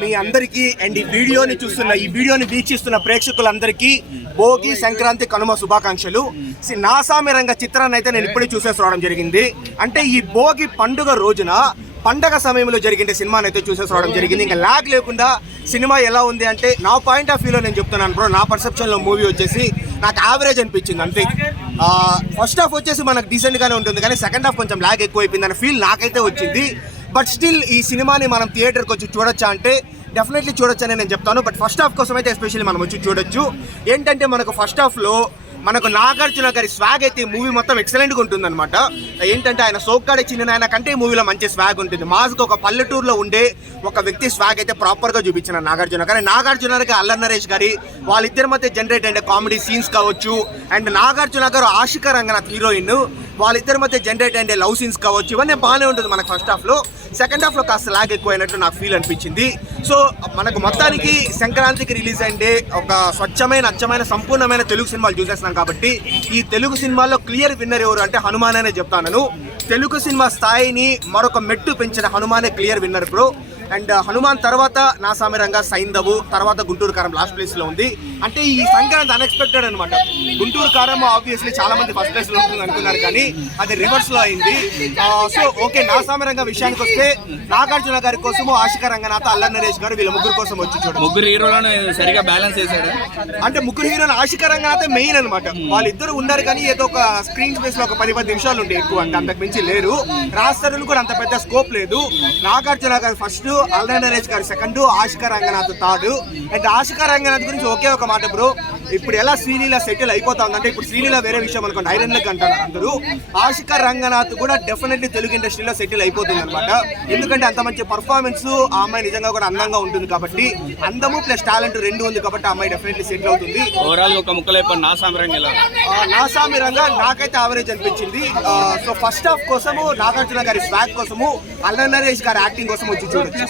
మీ అందరికీ అండ్ ఈ వీడియోని వీక్షిస్తున్న ప్రేక్షకులందరికీ భోగి సంక్రాంతి కనుమ శుభాకాంక్షలు. నాసామి రంగ చిత్రాన్ని అయితే నేను ఇప్పుడే చూసేసి రావడం జరిగింది. అంటే ఈ భోగి పండుగ రోజున పండగ సమయంలో జరిగిన సినిమాని అయితే చూసేసి రావడం జరిగింది. ఇంకా లాగ్ లేకుండా సినిమా ఎలా ఉంది అంటే నా పాయింట్ ఆఫ్ వ్యూలో నేను చెప్తున్నాను బ్రో. నా పర్సెప్షన్లో మూవీ వచ్చేసి నాకు యావరేజ్ అనిపించింది అంతే. ఫస్ట్ హాఫ్ వచ్చేసి మనకు డీసెంట్గానే ఉంటుంది, కానీ సెకండ్ హాఫ్ కొంచెం లాగ్ ఎక్కువ అయిపోయింది అనే ఫీల్ నాకైతే వచ్చింది. బట్ స్టిల్ ఈ సినిమాని మనం థియేటర్కి వచ్చి చూడొచ్చా అంటే డెఫినెట్లీ చూడొచ్చని నేను చెప్తాను. బట్ ఫస్ట్ హాఫ్ కోసం అయితే ఎస్పెషల్లీ మనం వచ్చి చూడొచ్చు. ఏంటంటే మనకు ఫస్ట్ హాఫ్లో మనకు నాగార్జున గారి స్వాగ్ అయితే మూవీ మొత్తం ఎక్సలెంట్గా ఉంటుంది అనమాట. ఏంటంటే ఆయన సోక్కాడే చిన్న ఆయన కంటే మూవీలో మంచి స్వాగ్ ఉంటుంది. మాస్గా ఒక పల్లెటూరులో ఉండే ఒక వ్యక్తి స్వాగ్ అయితే ప్రాపర్గా చూపించిన నాగార్జున గారు. నాగార్జున గారికి అల్లరి నరేష్ గారి వాళ్ళిద్దరి మధ్య జనరేట్ అయిన కామెడీ సీన్స్ కావచ్చు, అండ్ నాగార్జున గారు ఆశిక రంగనాథ్ హీరోయిన్ వాళ్ళిద్దరి మధ్య జనరేట్ అయ్యే లవ్ సీన్స్ కావచ్చు, ఇవన్నీ బాగానే ఉంటుంది మనకు ఫస్ట్ హాఫ్లో. సెకండ్ హాఫ్లో కాస్త లాగ్ ఎక్కువైనట్టు నాకు ఫీల్ అనిపించింది. సో మనకు మొత్తానికి సంక్రాంతికి రిలీజ్ అయ్యే ఒక స్వచ్ఛమైన అచ్చమైన సంపూర్ణమైన తెలుగు సినిమాలు చూసేస్తున్నాం కాబట్టి ఈ తెలుగు సినిమాల్లో క్లియర్ విన్నర్ ఎవరు అంటే హనుమాన్ అనే చెప్తాను. తెలుగు సినిమా స్థాయిని మరొక మెట్టు పెంచిన హనుమానే clear winner bro. And Hanuman తర్వాత నాసామి రంగ, సైంధవు, తర్వాత గుంటూరు కారం లాస్ట్ ప్లేస్లో ఉంది. అంటే ఈ సంక్రాంతి అన్ఎక్స్పెక్టెడ్ అనమాట. గుంటూరు కారం ఆబ్వియస్లీ చాలా మంది ఫస్ట్ ప్లేస్లో ఉంటుంది అనుకున్నారు, కానీ అది రివర్స్లో అయింది. సో ఓకే, నాసామి రంగ విషయానికి వస్తే నాగార్జున గారి కోసము ఆశిక రంగనాథ్, అల్లరి నరేష్ గారు వీళ్ళ ముగ్గురు కోసం వచ్చి చూడండి. ముగ్గురు హీరోలను సరిగా బ్యాలెన్స్ చేశాడు. అంటే ముగ్గురు హీరోలు ఆశిక రంగనాథ్ మెయిన్ అనమాట. వాళ్ళిద్దరు ఉన్నారు, కానీ ఏదో ఒక స్క్రీన్ స్పేస్ లో ఒక 10 నిమిషాలు ఉండే ఎక్కువ, అంటే అంతకు మించి లేరు. రాస్తారు కూడా అంత పెద్ద స్కోప్ లేదు. నాగార్జున గారు ఫస్ట్, అల్లరి నరేష్ గారు second, Ashika Ranganath third. And Ashika Ranganath గురించి ఒకే ఒక మాట బ్రో, ఇప్పుడు ఎలా శ్రీలీల సెటిల్ అయిపోతా ఉందంటే, ఇప్పుడు శ్రీలీల వేరే విషయం అనుకోండి, ఐరన్ లెగ్ అంటారు అందరూ. ఆశిక రంగనాథ్ కూడా డెఫినెట్లీ తెలుగు ఇండస్ట్రీలో సెటిల్ అయిపోతుంది అనమాట. ఎందుకంటే అంత మంచి పర్ఫార్మెన్స్, ఆ అమ్మాయి నిజంగా కూడా అందంగా ఉంటుంది కాబట్టి, అందము ప్లస్ టాలెంట్ రెండు ఉంది కాబట్టి ఆ అమ్మాయి డెఫినెట్లీ సెటిల్ అవుతుంది. ఓవరాల్ ఒక ముక్కలైపు నాసామి రంగ నాకైతే యావరేజ్ అనిపించింది. సో ఫస్ట్ హాఫ్ కోసము నాగార్జున గారి స్వాగ్ కోసము, అల్లరి నరేష్ గారి యాక్టింగ్ కోసం వచ్చి చూడొచ్చు.